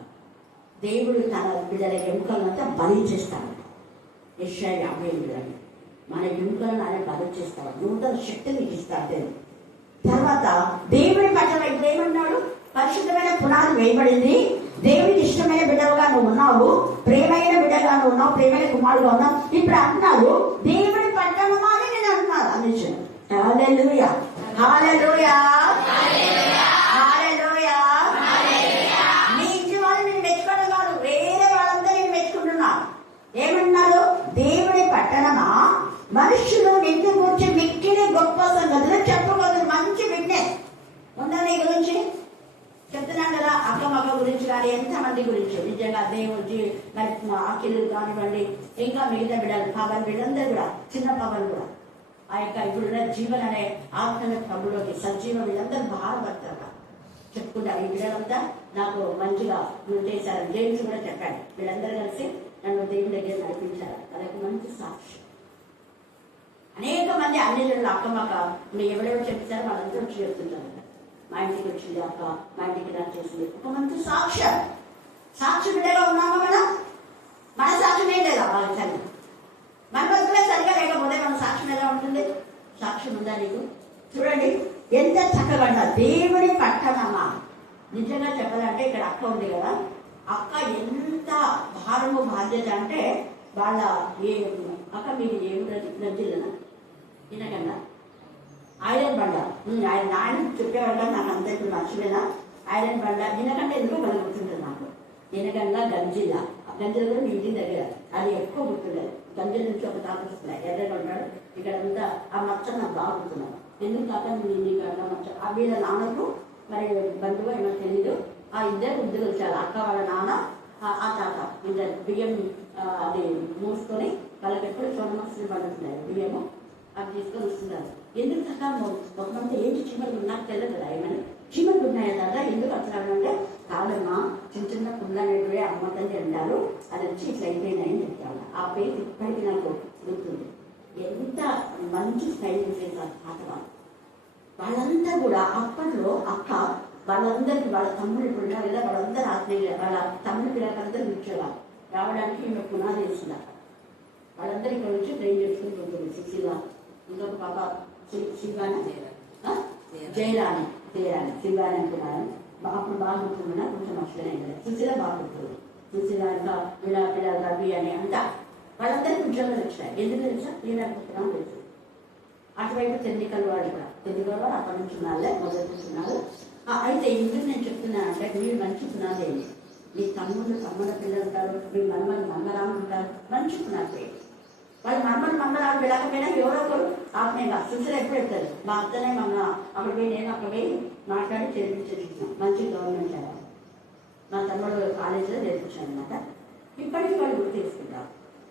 దేవుడు తన బిడ్డల ఎముకలంతా బలి చేస్తాడు. యెషయా 50 మన ఎముకలను ఆయన బలి చేస్తాడు. నూతన శక్తిని ఇస్తాడు. తర్వాత దేవుడి పట్ల ఇప్పుడు ఏమన్నాడు? పరిశుద్ధమైన పునాది వేయబడింది. దేవుడికి ఇష్టమైన బిడ్డగా నువ్వు ఉన్నావు, ప్రేమైన బిడ్డగా నువ్వు ఉన్నావు, ప్రేమైన కుమారుడుగా ఉన్నావు. ఇప్పుడు అంటున్నాడు దేవుడి పట్టణమా అని నేను అంటున్నాను. అందించాను. హల్లెలూయా, హల్లెలూయా, హల్లెలూయా. నీ ఇంటి వాళ్ళు నేను మెచ్చుకోవడం కాదు, వేరే వాళ్ళంతా నేను మెచ్చుకుంటున్నాను. ఏమన్నారు? దేవుడి పట్టణమా, మనుషులు నిన్ను గురించి మిక్కిలి గొప్ప సంగతులు చెప్పుకోదు. మంచి విట్నెస్ ఉందా నీ గురించి? చెప్తున్నాను కదా, అక్క మగ గురించి కానీ ఎంతమంది గురించి నిజంగా దేవుడి మరి అఖిలు కానివ్వండి, ఇంకా మిగతా బిడ్డలు పవన్ వీళ్ళందరూ కూడా, చిన్న పవన్ కూడా ఆ యొక్క ఇప్పుడున్న జీవన్ అనే ఆత్మ ప్రభులోకి సజీవ వీళ్ళందరూ బాధపడతారు. చెప్పుకుంటారు ఈ బిడ్డలంతా నాకు మంచిగా నువ్వు చేశారు. జేమ్స్ కూడా చెప్పాడు, వీళ్ళందరూ కలిసి నన్ను దేవుడి దగ్గర నడిపించారు. అదొక మంచి సాక్షి. అనేక మంది అన్ని జనులు అక్కమ్మక్క నువ్వు ఎవరెవరు చెప్తారో వాళ్ళందరూ వచ్చి చెప్తుంటారు. మా ఇంటికి వచ్చింది అక్క, మా ఇంటికి ఇలా చేసింది. ఒక మంచి సాక్ష్యం. సాక్షి బిడ్డగా ఉన్నామా మనం? మన సాక్ష్యం ఏం లేదా వాళ్ళకి సరిగ్గా? మన బతుకులే సరిగా లేకపోతే మన సాక్ష్యం ఎలా ఉంటుంది? సాక్ష్యం ఉందా నీకు? చూడండి ఎంత చక్కగా దేవుడి పట్టణమా. నిజంగా చెప్పాలంటే ఇక్కడ అక్క ఉంది కదా, అక్క ఎంత భారము బాధ్యత అంటే వాళ్ళ ఏ అక్క మీరు ఏమి జిల్లా వినకన్నా ఐరన్ బండ ఆయన నాయన చెప్పేవాళ్ళ నాకు అందరికీ నచ్చలేదా? ఐరన్ బండ వినకంటే ఎందుకో మనం గుర్తుంటుంది నాకు. వినకన్నా గంజిల్లా, గంజిల కూడా మీ ఇంటి దగ్గర అది ఎక్కువ గుర్తుండదు. గంజిల నుంచి ఒక తాత వస్తున్నాయి, ఎర్రగా ఉంటాడు. ఇక్కడ అంతా ఆ మచ్చ నాకు బాగా గుర్తున్నాను. ఎందుకు తాత నీకు అట్లా మచ్చ ఆ వీళ్ళ నాన్నకు మరి బంధువు ఏమో తెలీదు. ఆ ఇద్దరు వృద్ధులు వచ్చారు, అక్క వాళ్ళ నాన్న ఆ తాత. ఇద్దరు బియ్యం అది మూసుకొని వాళ్ళకి ఎప్పుడు సోమమస్సులు పండుతున్నాయి. బియ్యము అవి తీసుకొని వస్తున్నారు. ఎందుకు తగ్గ ఒకమంది ఏంటి చీమలు నాకు తెలియదు కదా, ఏమని చీమలు ఉన్నాయా తాత ఎందుకు వస్తున్నాడంటే కాదమ్మా చిన్న చిన్న పుల్ల అనేటివి అమ్మతండి అంటారు, అది వచ్చి ఇట్లా అయిపోయినాయని చెప్తాను. ఆ పేరు ఇప్పటికీ నాకు గుర్తుంది. ఎంత మంచి స్టైల్ చేశారు తాత వాళ్ళు. వాళ్ళంతా కూడా అప్పట్లో అక్క వాళ్ళందరికీ వాళ్ళ తమ్ముడు ఇప్పుడు ఉన్నారు కదా, వాళ్ళందరూ ఆత్మీయ వాళ్ళ తమ్ముడు పిల్లలందరూ కూర్చోవాలి. రావడానికి ఈమె పునాది వేసింది. వాళ్ళందరూ ఇక్కడ వచ్చి ట్రైన్ చేసుకుని ఉంటుంది. శిశిల ఇంకొక పాప శివాని జయరాణి శివాని అంటున్నాను. అప్పుడు బాగా గుర్తుందా, కొంచెం మర్చిపోయినా. సుశీల బాగా గుర్తుంది. సుశీల ఇంకా పిల్ల రవి అని అంతా వాళ్ళందరికీ ఉద్యోగాలు వచ్చాయి. ఎందుకు తెలుసా? నేను అనుకుంటున్నాను తెలుసు. అటువైపు తెన్నికలు వాళ్ళు కూడా తెన్నికలు వాళ్ళు అక్కడి నుంచి ఉన్నాళ్ళే మొదలుచున్నారు. అయితే ఎందుకు నేను చెప్తున్నాను అంటే మీరు మంచి పునాదేమి. మీ తమ్ముళ్ళ పిల్లలు ఉంటారు, మీ మమ్మరాలు ఉంటారు, మంచి పునాది. వాళ్ళు మమ్మరాలు వెళ్ళకపోయినా ఎవరో ఒకరు ఆత్మీయంగా సుశీల ఎప్పుడు పెడతారు. మా అత్తనే మమ్మ అక్కడ పోయి నేను అక్కడ పోయి మాట్లాడి చేర్పించేస్తున్నాం. మంచి గవర్నమెంట్ చదవాలి. మా తమ్ముడు కాలేజీలో నేర్పించాను అనమాట. ఇప్పటికీ వాళ్ళు గుర్తు తీసుకుంటారు.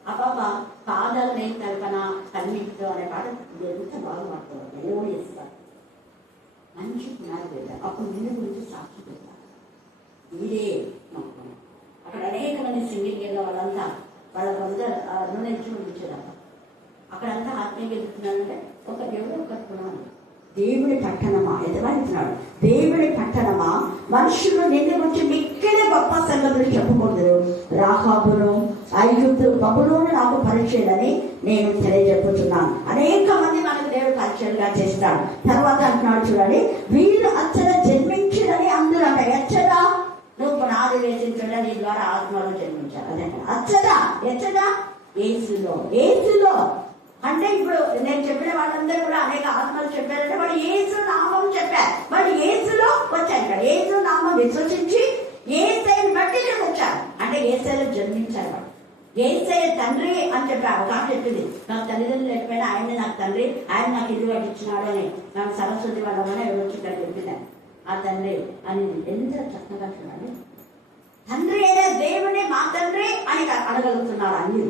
ఆ పాప పాదాలు నేను కల్పన కన్నీటితో అనే పాట ఎంత బాగా మాట్లాడతారు, ఏవో చేస్తారు. మంచి పునాది పెట్టారు. అప్పుడు నిన్ను గురించి సాక్షి పెట్టారు. మీరే అక్కడ అనేక మంది సింగింగ్ ఏదో వాళ్ళంతా వాళ్ళ నూనె ఇచ్చి పంపించేదాకా అక్కడంతా ఆత్మీయంగా ఎదుగుతున్నానంటే ఒక దేవుడు ఒక పునాది. దేవుడి పట్టణమా ఎదవాడుతున్నాడు. దేవుడి పట్టణమా, మనుషులు నిన్ను గురించి మిక్కిలి గొప్ప సంగతులు చెప్పకూడదు. రాహాబును ఐగుప్తు బబులోను నాకు పరిచయాలని నేను తెలియజెప్పుతున్నాను. అనేక మంది మనకు దేవుడు పరిచయంగా చేస్తాడు. తర్వాత అంటున్నాడు చూడండి, వీరు అచ్చట జన్మించినని అందరూ అంట. ఎచ్చట నువ్వు పునాది వేసిన నీ ద్వారా ఆత్మలో జన్మించాలి. అదే ఎచ్చట ఏసులో అంటే ఇప్పుడు నేను చెప్పిన వాళ్ళందరూ కూడా అనేక ఆత్మలు చెప్పారంటే వాడు యేసు నామం చెప్పారు. వాడు యేసులో వచ్చారు. యేసు నామం విశ్వసించి యేసయ్యను బట్టి నేను వచ్చాను అంటే యేసయ్యలో జన్మించారు. వాడు యేసయ్య తండ్రి అని చెప్పారు. ఒక చెప్పింది, నాకు తల్లిదండ్రులు లేకపోయినా ఆయన నాకు తండ్రి, ఆయన నాకు ఇల్లు కట్టించినాడు అని నాకు సరస్వతి వాళ్ళమని ఎవరొచ్చి ఇక్కడ చెప్పింది. ఆ తండ్రి అని ఎంత చక్కగా చూడాలి. తండ్రి అయినా దేవుడే మా తండ్రి అని అనగలుగుతున్నారు అన్ని.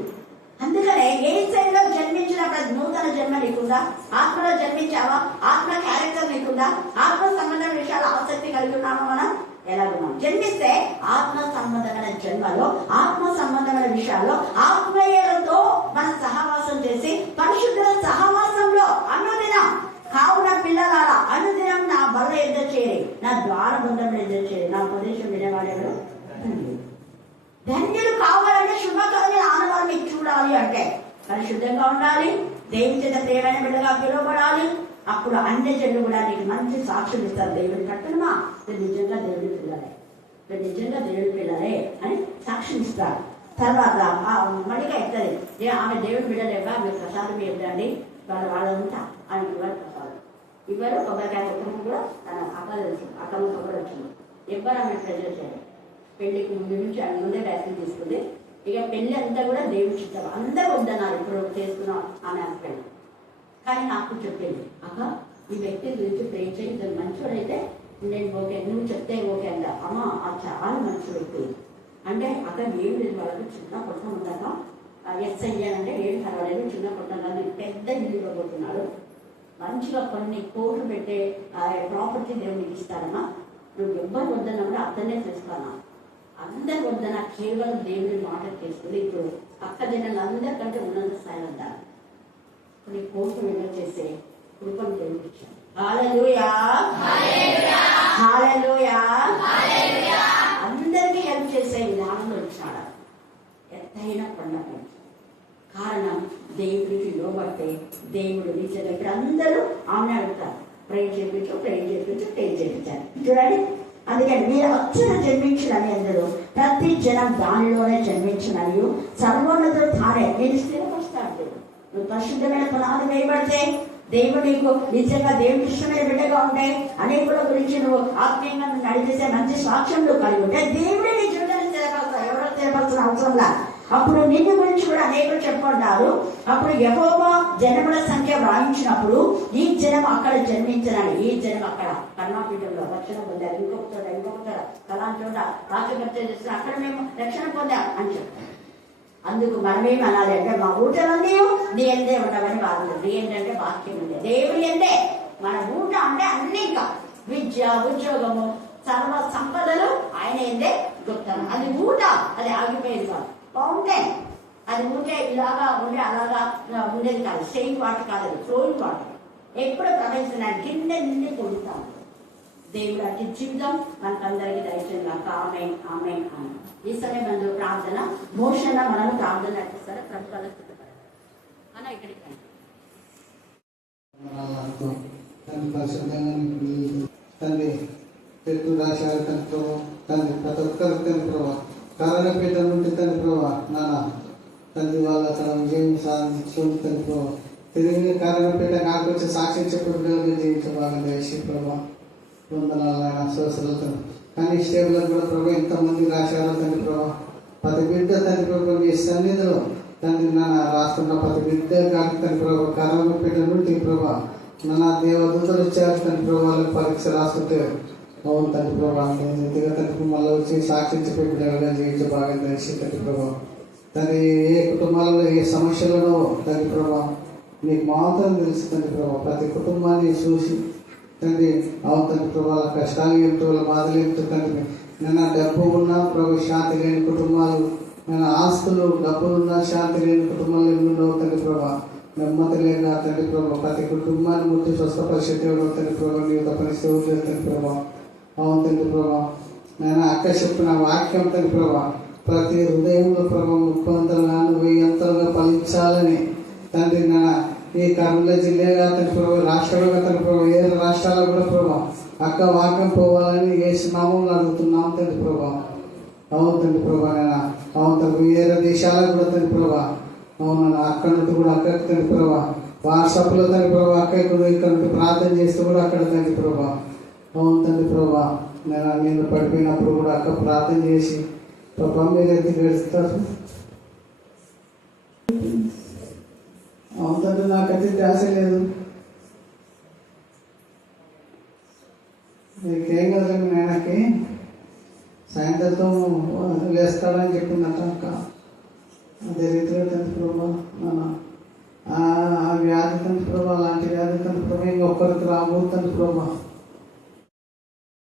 అందుకనే ఏ శైలిలో జన్మించినప్పుడు నూతన జన్మ నీకుందా? ఆత్మలో జన్మించావా? ఆత్మ క్యారెక్టర్ నీకుందా? ఆత్మ సంబంధమైన విషయాలు ఆసక్తి కలిగి ఉన్నామా? మనం ఎలాగున్నాం? జన్మిస్తే ఆత్మ సంబంధమైన జన్మలో, ఆత్మ సంబంధమైన విషయాల్లో ఆత్మీయులతో మనం సహవాసం చేసి పరిశుద్ధుల సహవాసంలో అనుదినం కావున పిల్లలారా అనుదినం నా బల్ల ఎదురు చేరి, నా ద్వార బంధంలో ఎదురు చేరి, నా ఉపదేశం వినేవాడెవరు? ధన్యులు కావాలంటే శుభకరమైన ఆనవాళ్ళు మీకు చూడాలి అంటే పరిశుద్ధంగా ఉండాలి, దేవుని చేత ప్రియమైన బిడ్డగా పిలువబడాలి. అప్పుడు అన్ని జనులు కూడా నీకు మంచి సాక్షులు ఇస్తారు. దేవుడి కట్టనమా నిజంగా దేవుడి పిల్లలే, నిజంగా దేవుడి పిల్లలే అని సాక్ష్యం ఇస్తారు. తర్వాత మడిగా ఎత్తది ఆమె దేవుడి బిడ్డలేక మీరు ప్రసాదం ఇవ్వండి, వాళ్ళంతా ఆమె ఇవ్వరు ప్రసాదం ఇవ్వరు. కొబ్బరికాయ కొట్టడం కూడా తన అక్కడ కొబ్బరి వచ్చింది. ఎవ్వరు ఆమె ప్రెజర్ చేయాలి. పెళ్లికి ముందు నుంచి ఆమె ముందే వ్యాఖ్యలు తీసుకుంది. ఇక పెళ్లి అంతా కూడా దేవుడి చిత్తం. అందరూ వద్దన్నారు ఇప్పుడు చేసుకున్నాం ఆమె హస్బెండ్. కానీ నాకు చెప్పింది, అక్క ఈ వ్యక్తి గురించి ప్రే చేయి, ఇతను మంచోడైతే నేను ఓకే, నువ్వు చెప్తే ఓకే అంట. అమ్మ అది చాలా మంచి వ్యక్తి అంటే అక్కడ ఏం లేదు, వాళ్ళకి చిన్న కొట్టం ఉందాక ఎస్ఐ అంటే ఏం పర్వాలేదు, చిన్న కొట్టం కాదు, పెద్ద ఇల్లు ఇవ్వబోతున్నాడు, మంచిగా కొన్ని కోట్లు పెట్టే ప్రాపర్టీ దేవునికి ఇస్తారమ్మా, నువ్వు ఎవ్వరు వద్దన్నా కూడా అతనే చేస్తానా, అందరు వద్దన కేవలం దేవుడి మాట చేసుకుని ఇప్పుడు అక్క జనాలు అందరికంటే ఉన్నత స్థాయిలో ఉంటారు. కొన్ని కోట్లు విడుదల చేసే కృపను దేవుడికి ఇచ్చాను. హల్లెలూయా, హల్లెలూయా. అందరికీ హెల్ప్ చేసే విధానంలో ఇచ్చాడు. ఎత్తైన కొండ కారణం దేవుడికి లోబడితే దేవుడు నిజంగా ఇక్కడ అందరూ ఆమె అడుగుతారు, ప్రే చేయించారు చూడండి. అందుకని మీరు అచ్చున జన్మించినని అందరూ ప్రతి జనం దానిలోనే జన్మించినని సర్వోన్నతుడు తానే నేను స్థిరపరుస్తాడు. నువ్వు పరిశుద్ధమైన పునాది వేయబడితే దేవుడు నీకు నిజంగా దేవుడికి ఇష్టమైన బిడ్డగా ఉంటే అనేకుల గురించి నువ్వు ఆత్మీయంగా నడిచేసే మంచి సాక్ష్యంలో కలిగి ఉంటే దేవుడే నీ జీవితాన్ని స్థిరపరుస్తాడు. ఎవరో స్థిరపరచిన అవసరంలా. అప్పుడు నిన్ను గురించి కూడా అనేకులు చెప్పుకుంటారు. అప్పుడు యెహోవా జనముల సంఖ్య వ్రాయించినప్పుడు ఈ జనం అక్కడ జన్మించనని, ఈ జనం అక్కడ కర్ణాపీఠంలో రక్షణ పొందారు, ఇంకొక చోట కలాంటి చోట రాష్ట్రకర్త చేసిన అక్కడ మేము రక్షణ పొందాం అని చెప్తాం. అందుకు మనమేమి అనాలి అంటే మా ఊటలన్నీ నీ ఎందే ఉండవని వాళ్ళు. నీ ఏంటంటే వాక్యం ఉంది, దేవుని ఎందే. మన ఊట అంటే అన్ని ఇంకా విద్య, ఉద్యోగము, సర్వ సంపదలు ఆయన ఎందే గొప్పతనం. అది ఊట, అది ఆగిపోయేది కాదు, ఫౌంటైన్. అది ఊటే ఇలాగా ఉండే అలాగా ఉండేది కాదు, స్టేయింగ్ వాటర్ కాదు, అది ఫ్లోయింగ్ వాటర్. ఎప్పుడు ప్రవహిస్తున్నాడు, కింద నిండి కొడుతాం. దేవుడు అట్టి జీవితం మనకందరికీ దయచేయండి. ఆమేన్, ఆమేన్, ఆమేన్. ఈ సమయం అందులో ప్రార్థన మోషణ మనం ప్రార్థన నడిపిస్తారు. ప్రభుత్వాలు సిద్ధపడాలి అన్న ఇక్కడికి తండ్రి తెలుగు రాశారు తండ్రి, తండ్రి ప్రతి ఒక్కరు తండ్రి ప్రభావ కారణపీఠ నుండి తండ్రి ప్రభావ నాన్న తండ్రి వాళ్ళు అక్కడ విజయం సాధించుకుంటూ తండ్రి ప్రభావ తిరిగి కారణపీఠ నాకు వచ్చి సాక్షి చెప్పడం జీవించబాగా దేశీ ప్రభావ వందనాలైన సోసలతో కానీ స్టేబుల్ కూడా ప్రభావ ఎంతమంది రాశారో తండ్రి ప్రభావ ప్రతి బిడ్డ తండ్రి ప్రభావ మీ సన్నిధిలో తండ్రి నాన్న రాస్తున్న ప్రతి బిడ్డ కానీ తండ్రి ప్రభావ కారణపీఠ నుండి ప్రభావ నాన్న దేవదూతలు వచ్చారు తండ్రి ప్రభావ పరీక్ష రాస్తుంటే అవును తండ్రి ప్రభావ రీతిగా తండ్రి మళ్ళీ వచ్చి సాక్షించి బిడ్డలుగా జీవించే బాగా తెలిసి తండ్రి ప్రభావ తండ్రి ఏ కుటుంబాలలో ఏ సమస్యలను తండ్రి ప్రభావ నీకు మాత్రం తెలుసు తండ్రి ప్రభావ ప్రతి కుటుంబాన్ని చూసి తండ్రి అవును తండ్రి ప్రభావ కష్టాలు ఏమిటో వాళ్ళ బాధలు ఏమిటో తండ్రి నేను డబ్బు ఉన్నా ప్రభు శాంతి లేని కుటుంబాలు, నేను ఆస్తులు డబ్బులు ఉన్నా శాంతి లేని కుటుంబాలు ఎన్నో తండ్రి ప్రభావ నెమ్మది లేక తండ్రి ప్రభావ ప్రతి కుటుంబాన్ని ముట్టి స్వస్థపరిచేటి తండ్రి ప్రభావ నీవు తప్పనిసరి తండ్రి ప్రభావ అవును తండ్రి ప్రభావ నేను అక్క చెప్పిన వాక్యం తండ్రి ప్రభావ ప్రతి హృదయంలో ప్రభావ 30 100 ఫలించాలని తండ్రి నాన్న ఈ కర్నూలు జిల్లాగా తండ్రి ప్రభావ రాష్ట్రంలో తండ్రి ప్రభావ ఏ రాష్ట్రాల్లో కూడా ప్రభావ అక్క వాక్యం పోవాలని ఏ నామంలో అడుగుతున్నాం తండ్రి ప్రభావ అవును తండ్రి ప్రభావ నేను అవును తండ్రి వేరే దేశాలకు కూడా తండ్రి ప్రభావ అవును అక్కడ నుండి కూడా అక్కడికి తండ్రి ప్రభావ వాట్సాప్లో తండ్రి ప్రభావ అక్క ఇక్కడ నుండి ప్రార్థన చేస్తూ కూడా అక్కడ తండ్రి ప్రభావ అవును తండ్రి ప్రభావ నేను పడిపోయినప్పుడు కూడా అక్క ప్రార్థన చేసి ప్రభావ మీరు ఎత్తి గడుస్తారు. అవును తండ్రి నాకైతే ధ్యాస లేదు, నీకేం కదండి నేనకి సాయంత్రంతో లేస్తాడని చెప్పిందట అక్క. అదే రీతిలో తండ్రి ప్రభా నాన్న ఆ వ్యాధి తండ్రి ప్రభా అలాంటి వ్యాధి తండ్రి ప్రభా ఇంకొకరికి రాబోతుంది ప్రభా